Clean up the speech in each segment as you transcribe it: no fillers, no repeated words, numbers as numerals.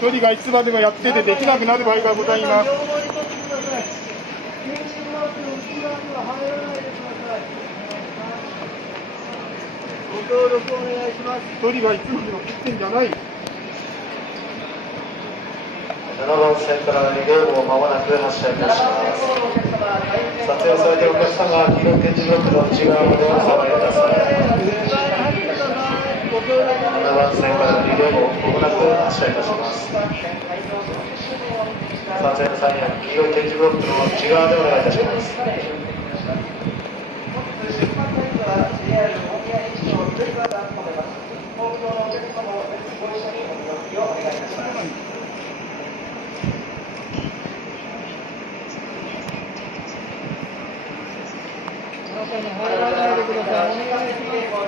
1人がいつまでもやっててできなくなる場合がございます。ご協力お願いします。1人がいつまでも切ってんじゃない。7番線から2両をまもなく発車いたします。撮影されているお客様は黄色い点字ブロックの内側までお下がりください。7番線から2両をまもなく発車いたします。撮影の際には黄色い点字ブロックの内側でお願いいたします。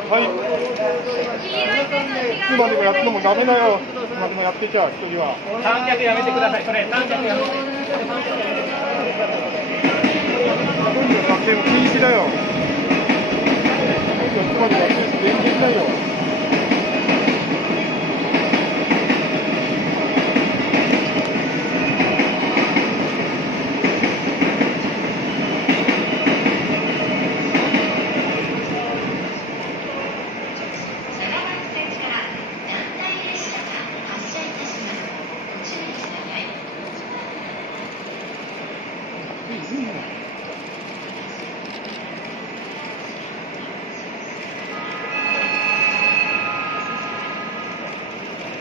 はい。いつまでもやってもダメだよ。いつまでもやってちゃ1人は。観客やめてください。それ観客やめて。撮影も禁止だよ。いつまでもやってるし厳禁だよ。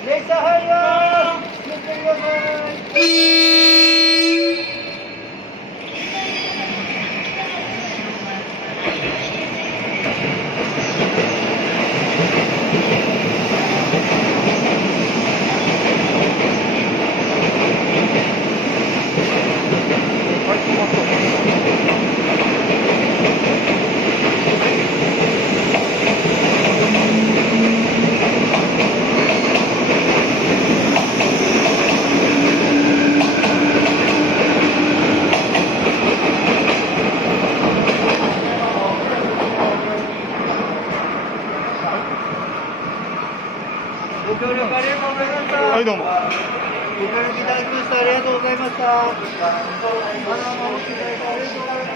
列車入ります。気をつけてください。ご協力ありがとうございました。はい、どうも。ご協力いただきましてありがとうございました。マナーを守っていただいてありがとうございます。